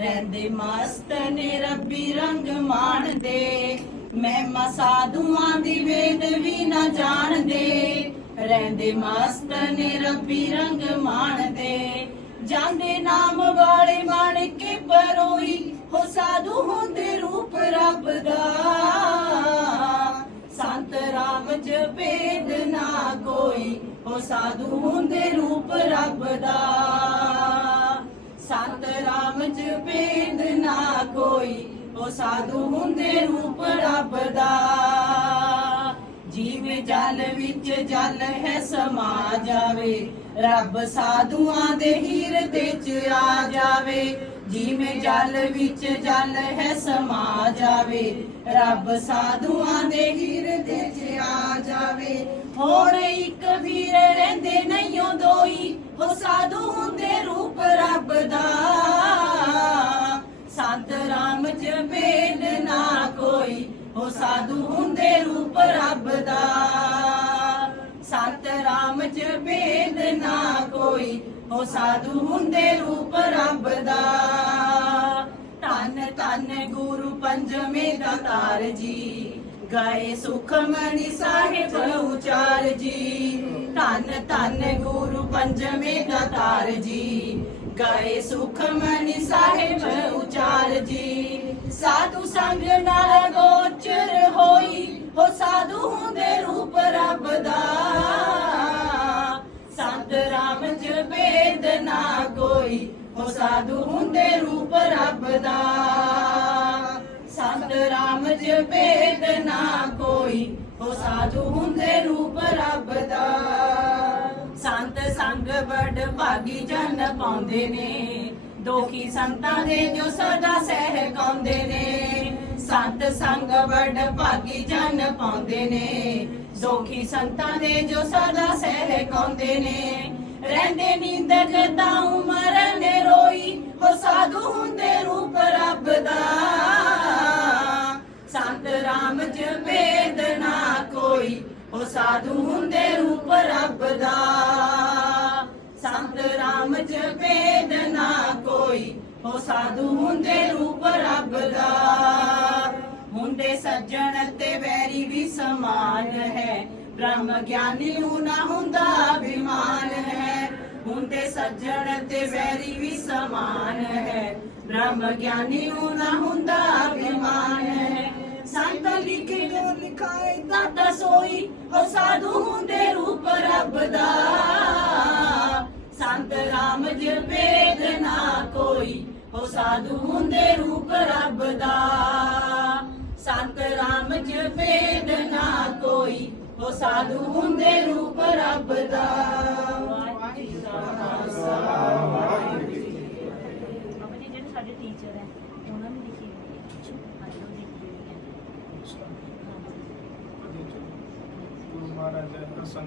ਰਹਿੰਦੇ ਮਸਤ ਨੇ ਰੱਬੀ ਰੰਗ ਮਾਣਦੇ। ਮਹਿਮਾ ਸਾਧੂਆਂ ਦੀ ਵੇਦ ਵੀ ਨਾ ਜਾਣਦੇ। ਰਹਿੰਦੇ ਮਸਤ ਨੇ ਰੱਬੀ ਰੰਗ ਮਾਣਦੇ। ਜਾਂਦੇ ਨਾਮ ਵਾਲੇ ਬਣ ਕੇ ਪਰੋਈ, ਹੋ ਸਾਧੂ ਹੁੰਦੇ ਰੂਪ ਰੱਬ ਦਾ। ਸੰਤ ਰਾਮ ਜਪੇਦ ਨਾ ਕੋਈ, ਹੋ ਸਾਧੂ ਹੁੰਦੇ ਰੂਪ ਰੱਬ ਦਾ। ਸੰਤ ਰਾਮ ਜਪੇਦ ਨਾ ਕੋਈ, ਉਹ ਸਾਧੂ ਹੁੰਦੇ ਰੂਪ ਰੱਬ ਦਾ। ਜਿਵੇਂ ਜਲ ਵਿੱਚ ਜਲ ਹੈ, ਸਮਾ ਜਾਵੇ, ਰੱਬ ਸਾਧੂਆਂ ਦੇ ਹਿਰਦੇ ਚ ਆ ਜਾਵੇ। ਜਿਵੇਂ ਜਲ ਵਿੱਚ ਜਲ ਹੈ, ਸਮਾ ਜਾਵੇ, ਰੱਬ ਸਾਧੂਆਂ ਦੇ ਹਿਰਦੇ ਚ ਆ ਜਾਵੇ। ਹੋਰ ਇੱਕ ਵੀਰ ਰਹਿੰਦੇ ਨਹੀਂ ਨਹੀਂਓ ਦੋਈ ਸਾਧੂ ਹੁੰਦੇ ਰੂਪ ਰੱਬ ਦਾ। ਸੰਤ ਰਾਮ ਚ ਭੇਦ ਨਾ ਕੋਈ, ਹੋ ਸਾਧੂ ਹੁੰਦੇ ਰੂਪ ਰੱਬ ਦਾ। ਧੰਨ ਧੰਨ ਗੁਰੂ ਪੰਜਵੇਂ ਦਾ ਤਾਰ ਜੀ, ਗਏ ਸੁਖਮਨੀ ਸਾਹਿਬ ਉਚਾਰ ਜੀ। ਧੰਨ ਧੰਨ ਗੁਰੂ ਪੰਜਵੇਂ ਦਾ ਤਾਰ ਜੀ, ਗਏ ਸੁਖਮਨੀ ਸਾਹਿਬ ਉਚਾਰ ਜੀ। ਸਾਧੂ ਸੰਗ ਨਾਲ ਗੋਚਰ ਹੋਈ, ਹੋ ਸਾਧੂ ਹੁੰਦੇ ਰੂਪ ਰੱਬ ਦਾ। ਸੰਤ ਰਾਮ ਚ ਭੇਦ ਨਾ ਕੋਈ, ਹੋ ਸਾਧੂ ਹੁੰਦੇ ਰੂਪ ਰੱਬ ਦਾ। ਸੰਤ ਰਾਮ ਚ ਭੇਦ ਨਾ ਕੋਈ, ਹੋ ਸਾਧੂ ਹੁੰਦੇ ਰੂਪ ਰੱਬ ਦਾ। ਸੰਤ ਸੰਗ ਵਡ ਭਾਗੀ ਜਨ ਪਾਉਂਦੇ ਨੇ ਦੋਖੀ ਸੰਤਾਂ ਦੇ ਜੋ ਸਦਾ ਸਹਿਕਾਉਂਦੇ ਨੇ, ਸੰਤ ਸੰਗ ਵਡ ਭਾਗੀ ਜਨ ਪਾਉਂਦੇ ਨੇ। ਦੋਖੀ ਸੰਤਾਂ ਦੇ ਜੋ ਸਦਾ ਸਹਿਕਾਉਂਦੇ ਨੇ, ਰਹਿੰਦੇ ਨੀਂਦਕ ਤਾਂ ਉਮਰ ਨੇ ਰੋਈ ਹੋ ਸਾਧੂ ਹੁੰਦੇ ਰੂਪ ਰੱਬ ਦਾ। ਸੰਤ ਰਾਮ ਚ ਭੇਦ ਨਾ ਕੋਈ ਹੋ ਸਾਧੂ ਹੁੰਦੇ ਰੂਪ ਰੱਬ ਦਾ। ਸੰਤ ਰਾਮ ਚ ਭੇਦ ਕੋਈ ਹੋ ਸਾਧੂ ਹੁੰਦੇ ਰੂਪ ਰੱਬ ਦਾ। ਹੁੰਦੇ ਸੱਜਣ ਤੇ ਵੈਰੀ ਵੀ ਸਮਾਨ ਹੈ। ਬ੍ਰਹਮ ਗਿਆਨੀ ਨੂੰ ਨਾ ਹੁੰਦਾ ਅਭਿਮਾਨ ਹੈ। ਹੁੰਦੇ ਸੱਜਣ ਤੇ ਵੈਰੀ ਵੀ ਸਮਾਨ ਹੈ। ਬ੍ਰਹਮ ਗਿਆਨੀ ਨੂੰ ਨਾ ਹੁੰਦਾ ਅਭਿਮਾਨ ਹੈ। ਸੰਤ ਲਿਖੇ ਜੋ ਲਿਖਾਏ ਦਾਤਾ ਸੋਈ। ਹੋ ਸਾਧੂ ਹੁੰਦੇ ਰੂਪ ਰੱਬ ਦਾ। ਹੋ ਸਾਧੂ ਹੁੰਦੇ ਰੂਪ ਰੱਬ ਦਾ। ਸੰਤ ਰਾਮ ਜਪੇਦ ਨਾ ਕੋਈ ਹੋ ਸਾਧੂ ਹੁੰਦੇ ਰੂਪ ਰੱਬ ਦਾ। ਵਾਹਿਗੁਰੂ ਵਾਹਿਗੁਰੂ ਜੀ ਜਿਹੜੇ ਸਾਡੇ ਟੀਚਰ ਹੈ ਉਹਨਾਂ ਨੇ ਲਿਖੀ ਹੋਈ ਹੈ ਅੱਜ ਉਹ ਲਿਖੀ ਹੋਈ ਹੈ। ਗੁਰੂ ਮਹਾਰਾਜ ਹਸਨ